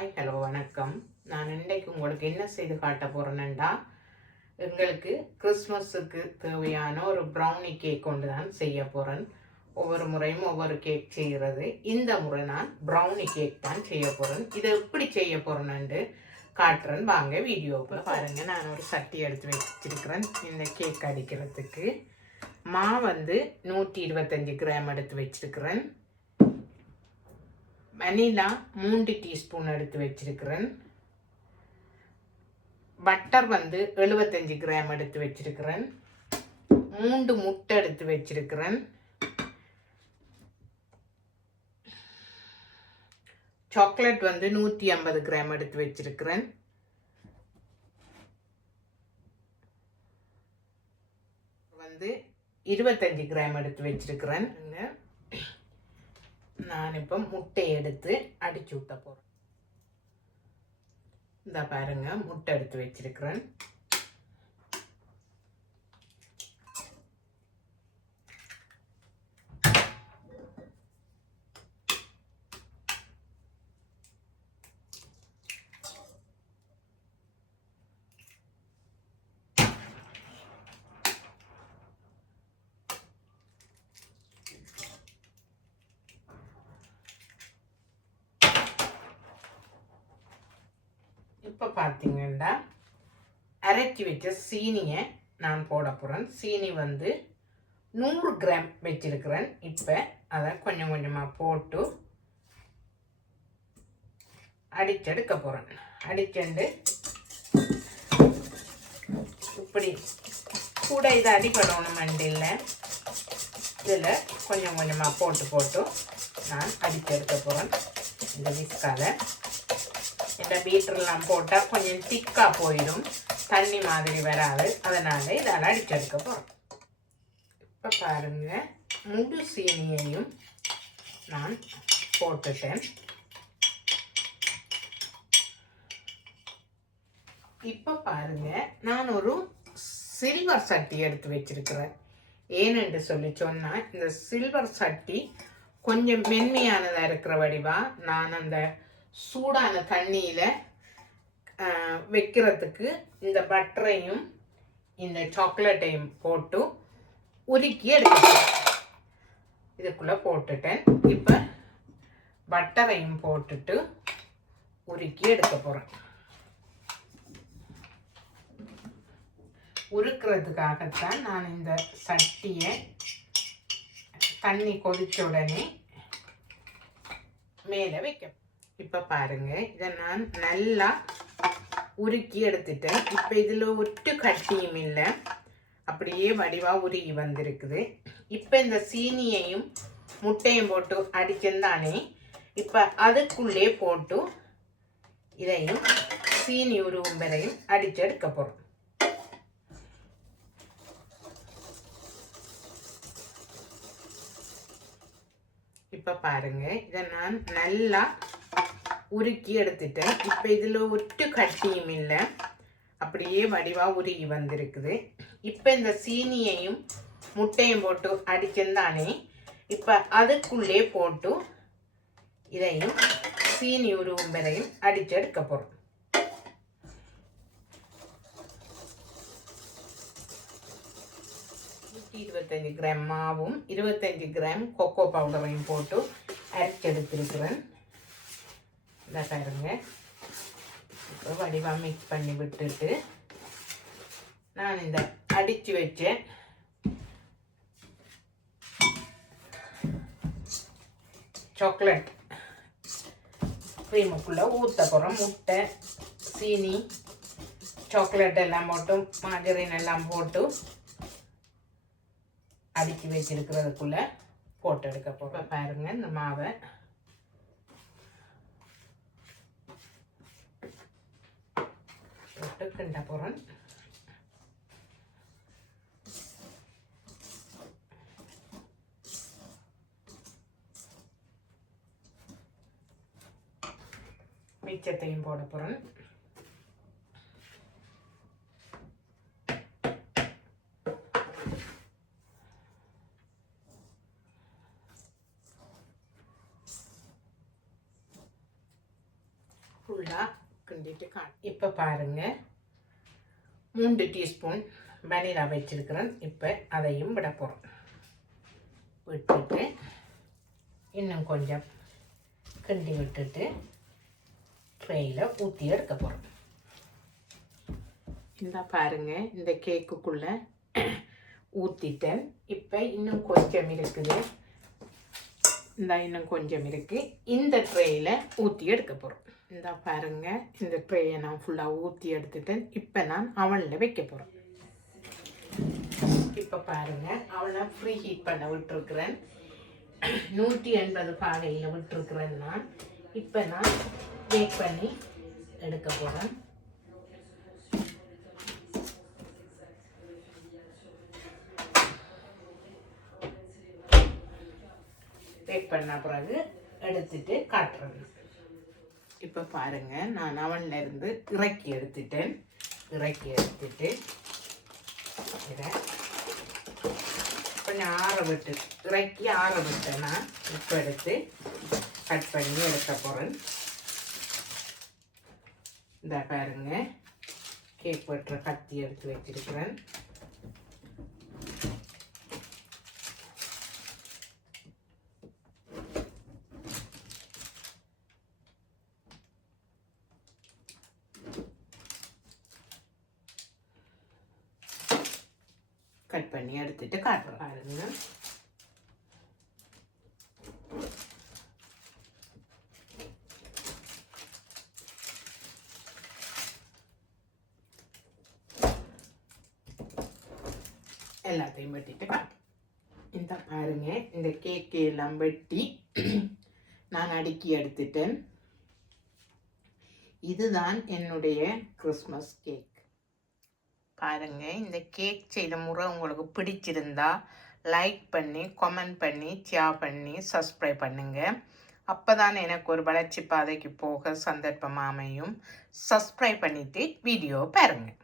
Hi hello வணக்கம். நான் இன்றைக்கு உங்களுக்கு என்ன செய்து காட்ட போகிறேன்னா, எங்களுக்கு கிறிஸ்மஸுக்கு தேவையான ஒரு ப்ரௌனி கேக் கொண்டு தான் செய்ய போகிறேன். ஒவ்வொரு முறையும் ஒவ்வொரு கேக் செய்கிறது. இந்த முறை நான் ப்ரௌனி கேக் தான் செய்ய போகிறேன். இதை எப்படி செய்ய போகிறேன்னு காட்டுறேன். வாங்க வீடியோக்குள்ள பாருங்கள். நான் ஒரு சட்டி எடுத்து வச்சிருக்கிறேன் இந்த கேக் அடிக்கிறதுக்கு. வந்து 125 கிராம் எடுத்து வச்சிருக்கிறேன். வனிலா 3 டீஸ்பூன் எடுத்து வச்சிருக்கிறேன். பட்டர் 75 கிராம் எடுத்து வச்சிருக்கிறேன். 3 முட்டை எடுத்து வச்சிருக்கிறேன். சாக்லேட் 150 கிராம் எடுத்து வச்சிருக்கிறேன். வந்து 25 கிராம் எடுத்து வச்சிருக்கிறேன். நான் இப்போ முட்டையை எடுத்து அடிச்சு ஊற்ற போகிறேன். இந்த பாருங்க, முட்டை எடுத்து வச்சிருக்கிறேன். இப்போ பார்த்தீங்கன்னா அரைச்சி வச்ச சீனியை நான் போட போகிறேன். சீனி 100 கிராம் வச்சிருக்கிறேன். இப்போ அதை கொஞ்சம் கொஞ்சமாக போட்டு அடிச்செடுக்க போகிறேன். அடிச்சண்டு இப்படி கூட இதை அடிப்படணும் மண்டியில். இதில் கொஞ்சம் கொஞ்சமாக போட்டு நான் அடிச்செடுக்க போகிறேன். இந்த விஸ்கால இந்த பீட்டர்லாம் போட்டால் கொஞ்சம் திக்காக போயிடும், தண்ணி மாதிரி வராது. அதனால் இதால் அடிச்செடுக்க போகிறோம். இப்போ பாருங்கள், முழு சீனியையும் நான் போட்டுட்டேன். இப்போ பாருங்கள், நான் ஒரு சில்வர் சட்டி எடுத்து வச்சிருக்கிறேன். ஏனென்று சொன்னால் இந்த சில்வர் சட்டி கொஞ்சம் மென்மையானதாக இருக்கிற வடிவா நான் அந்த சூடான தண்ணியில் வைக்கிறதுக்கு இந்த பட்டரையும் இந்த சாக்லேட்டையும் போட்டு உருக்கி எடுத்துட்டேன். இதுக்குள்ளே போட்டுட்டேன். இப்போ பட்டரையும் போட்டுட்டு உருக்கி எடுக்க போகிறேன். உருக்கிறதுக்காகத்தான் நான் இந்த சட்டியை தண்ணி கொதிச்ச உடனே மேலே வைக்க. இப்போ பாருங்கள், இதை நான் நல்லா உருக்கி எடுத்துட்டேன். இப்போ இதில் ஒட்டு கட்டியும் இல்லை, அப்படியே வடிவாக உருகி வந்திருக்குது. இப்போ இந்த சீனியையும் முட்டையும் போட்டு அடிச்சிருந்தானே, இப்போ அதுக்குள்ளே போட்டு இதையும் சீனி உருவும் வரையும் அடித்து எடுக்க போகிறோம். இப்போ பாருங்கள், இதை நான் நல்லா உருக்கி எடுத்துட்டேன். இப்போ இதில் ஒட்டு கட்டியும் இல்லை, அப்படியே வடிவாக உருகி வந்திருக்குது. இப்போ இந்த சீனியையும் முட்டையும் போட்டு அடிச்சிருந்தானே, இப்போ அதுக்குள்ளே போட்டு இதையும் சீனி உருவும் வரையும் அடித்து எடுக்க போகிறோம். இருபத்தஞ்சு கிராம் மாவும் 25 கிராம் கொக்கோ பவுடரையும் போட்டு அரைச்செடுத்திருக்கிறேன். இதை பாருங்க, இப்போ வடிவாக மிக்ஸ் பண்ணி விட்டுட்டு நான் இந்த அடித்து வச்ச சாக்லேட் க்ரீமுக்குள்ளே ஊற்ற போகிறோம். முட்டை, சீனி, சாக்லேட் எல்லாம் போட்டு மார்கரின் எல்லாம் போட்டு அடித்து வச்சிருக்கிறதுக்குள்ளே போட்டு எடுக்க போகிறோம். பாருங்கள், இந்த மாவை போட்டு கிண்ட போகிறோம். மிச்சத்தையும் போட போகிறோம். ஃபுல்லாக கிண்டிட்டு இப்போ பாருங்கள் 3 டீஸ்பூன் வெனிலா வச்சிருக்கிறேன். இப்போ அதையும் விட போகிறோம். விட்டுட்டு இன்னும் கொஞ்சம் கிண்டி விட்டுட்டு ட்ரேயில் ஊற்றி எடுக்க போகிறோம். இந்த பாருங்கள் இந்த கேக்குக்குள்ளே ஊற்றிட்டேன். இப்போ இன்னும் கொஞ்சம் இருக்குது. இன்னும் கொஞ்சம் இருக்குது. இந்த ட்ரேயில் ஊற்றி எடுக்க போகிறோம். இந்த பாருங்கள் இந்த ட்ரேயை நான் ஃபுல்லாக ஊற்றி எடுத்துட்டேன். இப்போ நான் அவனில் வைக்க போகிறேன். இப்போ பாருங்கள் அவனை ஃப்ரீ ஹீட் பண்ண விட்டுருக்குறேன். 180 பாகையில் விட்டுருக்குறேன் நான். இப்போ நான் பேக் பண்ணி எடுக்க போகிறேன். பேக் பண்ண பிறகு எடுத்துட்டு காட்டுறேன். இப்போ பாருங்கள் நான் அவனில் இருந்து இறக்கி எடுத்துட்டேன். இறக்கி எடுத்துட்டு இதை கொஞ்சம் ஆற விட்டு இறக்கி ஆற விட்டேன். நான் இப்போ எடுத்து கட் பண்ணி எடுக்க போகிறேன். இந்த பாருங்கள் கேக் வெட்டுற கத்தி எடுத்து வச்சிருக்கிறேன். கட் பண்ணி எடுத்துட்டு காட்டுறேன். பாருங்க எல்லாத்தையும் வெட்டிட்டு காட்டுறேன். இந்த பாருங்க இந்த கேக்கு எல்லாம் வெட்டி நான் அடுக்கி எடுத்துட்டேன். இதுதான் என்னுடைய கிறிஸ்மஸ் கேக். பாருங்க இந்த கேக் செய்த முறை உங்களுக்கு பிடிச்சிருந்தா லைக் பண்ணி கமெண்ட் பண்ணி ஷேர் பண்ணி சப்ஸ்கிரைப் பண்ணுங்க. அப்போ தான் எனக்கு ஒரு வளர்ச்சி பாதைக்கு போக சந்தர்ப்பம் அமையும். சப்ஸ்கிரைப் பண்ணிவிட்டு வீடியோ பாருங்கள்.